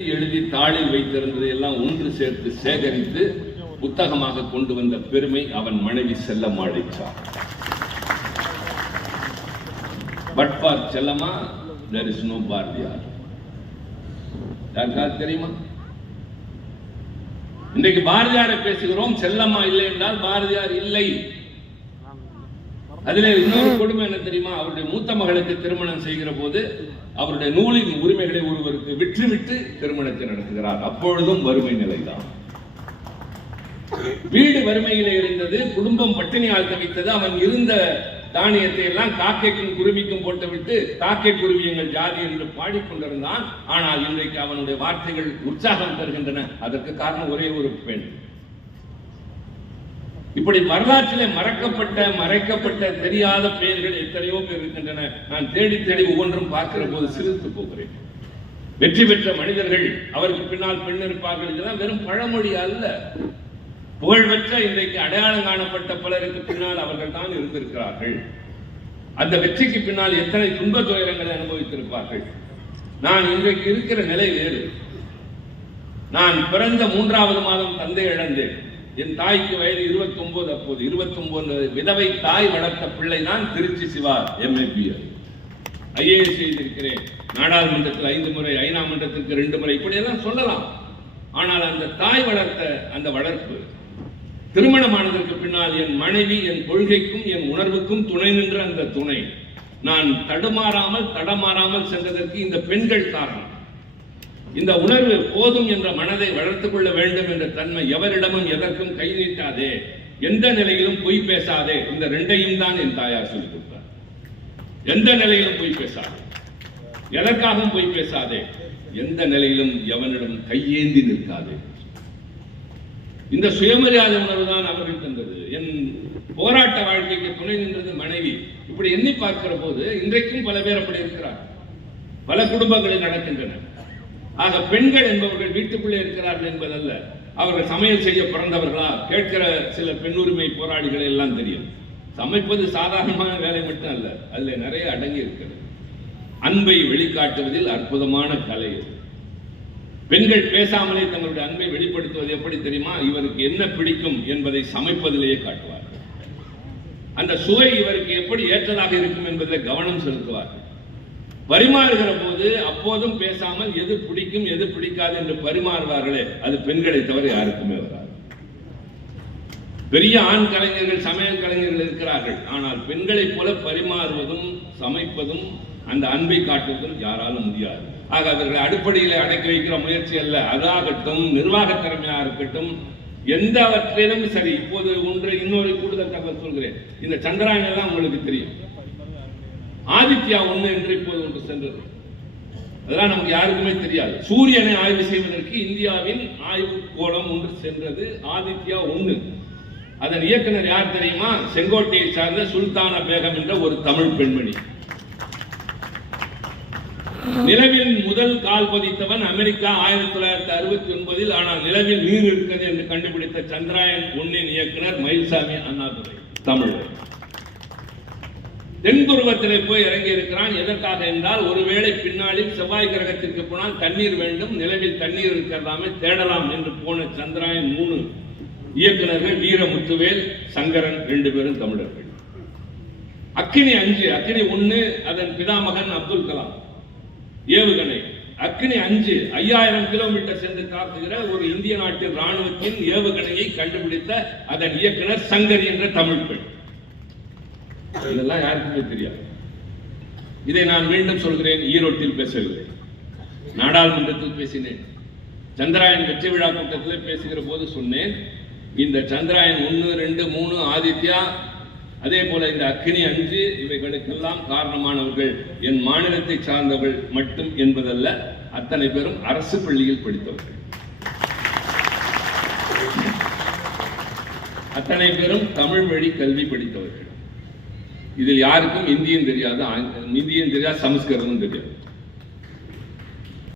எழுதி தாளில் வைத்திருந்ததை எல்லாம் ஒன்று சேர்த்து சேகரித்து புத்தகமாக கொண்டு வந்த பெருமை அவன் மனைவி செல்லம்மாளைச்சார். But for Chellamma there is no Bharathiyar. யாருக்காவது தெரியுமா? இன்றைக்கு பாரதியாரை பேசுகிறோம், செல்லம்மா இல்லை என்றால் பாரதியார் இல்லை. அதிலே இன்னொரு கொடுமை என்ன தெரியுமா? அவருடைய மூத்த மகளுக்கு திருமணம் செய்கிற போது அவருடைய நூலின் உரிமைகளை ஒருவருக்கு விற்றுவிட்டு திருமணத்தை நடத்துகிறார். அப்பொழுதும் வறுமை நிலைதான். வீடு வறுமையிலே இருந்தது, குடும்பம் பட்டினியால் தவித்தது. அவன் இருந்த தானியத்தை எல்லாம் காக்கைக்கும் குருவிக்கும் போட்டுவிட்டு காக்கை குருவி எங்கள் ஜாதி என்று பாடிக்கொண்டிருந்தான். ஆனால் இன்றைக்கு அவனுடைய வார்த்தைகள் உற்சாகம் தருகின்றன. அதற்கு காரணம் ஒரே ஒரு பெண். இப்படி வரலாற்றிலே மறைக்கப்பட்ட தெரியாத பெயர்கள் எத்தனையோ பேர் இருக்கின்றன. நான் தேடி தேடி ஒவ்வொன்றும் பார்க்கிற போது சிரித்து போகிறேன். வெற்றி பெற்ற மனிதர்கள், அவருக்கு பின்னால் பெண் இருப்பார்கள். இதெல்லாம் வெறும் பழமொழி அல்ல. புகழ்பெற்ற இன்றைக்கு அடையாளம் காணப்பட்ட பலருக்கு பின்னால் அவர்கள் தான் இருந்திருக்கிறார்கள். அந்த வெற்றிக்கு பின்னால் எத்தனை துன்ப துயரங்களை அனுபவித்திருப்பார்கள். நான் இன்றைக்கு இருக்கிற நிலை வேறு. நான் பிறந்த 3வது மாதம் தந்தை இழந்தேன். என் தாய்க்கு வயது 29. அப்போது 29 விதவை தாய் வளர்த்த பிள்ளை தான் திருச்சி சிவா MAPL. IAS செய்திருக்கிறேன். நாடாளுமன்றத்தில் 5 முறை, ஐநா மன்றத்திற்கு 2 முறை, இப்படியெல்லாம் சொல்லலாம். ஆனால் அந்த தாய் வளர்த்த அந்த வளர்ப்பு, திருமணமானதற்கு பின்னால் என் மனைவி என் கொள்கைக்கும் என் உணர்வுக்கும் துணை நின்ற அந்த துணை, நான் தடமாறாமல் சென்றதற்கு இந்த பெண்கள் காரணம். இந்த உணர்வு போதும் என்ற மனதை வளர்த்துக் கொள்ள வேண்டும் என்ற தன்மை, எவரிடமும் எதற்கும் கை நீட்டாதே, எந்த நிலையிலும் பொய் பேசாதே, இந்த 2ஐயும் தான் என் தாயார் சொல்லிக் கொடுத்தார். எந்த நிலையிலும் பொய் பேசாதே, எதற்காகவும் பொய் பேசாதே, எந்த நிலையிலும் எவனிடம் கையேந்தி நிற்காதே. இந்த சுயமரியாதை உணர்வு தான் அவர்கள் தந்தது. என் போராட்ட வாழ்க்கைக்கு துணை நின்றது மனைவி. இப்படி எண்ணி பார்க்கிற போது இன்றைக்கும் பல பேர் அப்படி இருக்கிறார். பல குடும்பங்களில் நடக்கின்றன. ஆக பெண்கள் என்பவர்கள் வீட்டுக்குள்ளே இருக்கிறார்கள் என்பதல்ல. அவர்கள் சமையல் செய்ய பிறந்தவர்களா? கேட்கிற சில பெண்ணுரிமை போராளிகளை எல்லாம் தெரியும். சமைப்பது சாதாரணமான வேலை மட்டும் அல்ல, அதில் நிறைய அடங்கி இருக்கிறது. அன்பை வெளிக்காட்டுவதில் அற்புதமான கலை. பெண்கள் பேசாமலே தங்களுடைய அன்பை வெளிப்படுத்துவது எப்படி தெரியுமா? இவருக்கு என்ன பிடிக்கும் என்பதை சமைப்பதிலேயே காட்டுவார்கள். அந்த சுவை இவருக்கு எப்படி ஏற்றதாக இருக்கும் என்பதில் கவனம் செலுத்துவார்கள். பரிமாறுகிற போது அப்போதும் பேசாமல் எது பிடிக்கும் எது பிடிக்காது என்று பரிமாறுவார்களே, அது பெண்களை தவிர யாருக்குமே வராது. பெரிய ஆண் கலைஞர்கள், சமையல் கலைஞர்கள் இருக்கிறார்கள். ஆனால் பெண்களைப் போல பரிமாறுவதும் சமைப்பதும் அந்த அன்பை காட்டுவதும் யாராலும் முடியாது. ஆக அவர்களை அடிப்படையில் அடக்கி வைக்கிற முயற்சி அல்ல. அதாகட்டும், நிர்வாக திறமையாக இருக்கட்டும், எந்தவற்றிலும் சரி. இப்போது இன்னொரு கூடுதல் தகவல் சொல்கிறேன். இந்த சந்திராயன் எல்லாம் உங்களுக்கு தெரியும். ஆதித்யா 1 என்று இப்போது ஒன்று சென்றது. அதெல்லாம் நமக்கு யாருக்குமே தெரியாது. சூரியனை ஆய்வு செய்வதற்கு இந்தியாவின் ஆய்வு கோளம் ஒன்று சென்றது, ஆதித்யா 1. அதன் இயக்குனர் யார் தெரியுமா? செங்கோட்டையை சார்ந்த சுல்தானா பேகம் என்ற ஒரு தமிழ் பெண்மணி. நிலவில் முதல் கால் பதித்தவன் அமெரிக்கா 1969. ஆனால் நிலவில் நீர் இருக்கிறது என்று கண்டுபிடித்த சந்திராயன் 1 இயக்குனர் மயில்சாமி அண்ணாதுரை, தமிழர். தென் துருவத்திலே போய் இறங்கி இருக்கிறான். எதற்காக என்றால், ஒருவேளை பின்னாளில் செவ்வாய் கிரகத்திற்கு போனால் தண்ணீர் வேண்டும், நிலவில் தண்ணீர் இருக்கிறதாமே, தேடலாம் என்று போன சந்திராயன் 3 இயக்குநர்கள் வீரமுத்துவேல், சங்கரன் 2 பேரும் தமிழர்கள். அக்கினி 5, அக்கினி 1 அதன் பிதாமகன் அப்துல் கலாம் ஏவுகணை. அக்கினி 5 5000 கிலோமீட்டர் சென்று தாக்குகிற ஒரு இந்திய நாட்டின் ராணுவத்தின் ஏவுகணையை கண்டுபிடித்த அதன் இயக்குனர் சங்கரி என்ற தமிழ் பெண். இதெல்லாம் யாருக்குமே தெரியாது. இதை நான் மீண்டும் சொல்கிறேன். ஈரோட்டில் பேசவில்லை, நாடாளுமன்றத்தில் பேசினேன். சந்திராயன் வெற்றி விழா கூட்டத்தில் பேசுகிற போது சொன்னேன், இந்த சந்திராயன் 1, 2, 3 ஆதித்யா, அதே போல இந்த அக்கினி 5 இவைகளுக்கெல்லாம் காரணமானவர்கள் என் மாநிலத்தை சார்ந்தவர்கள் மட்டும் என்பதல்ல, அத்தனை பேரும் அரசு பள்ளியில் படித்தவர்கள். அத்தனை பேரும் தமிழ் வழி கல்வி படித்தவர்கள். இதில் யாருக்கும் இந்தியும் தெரியாது, சமஸ்கிருதமும் தெரியாது.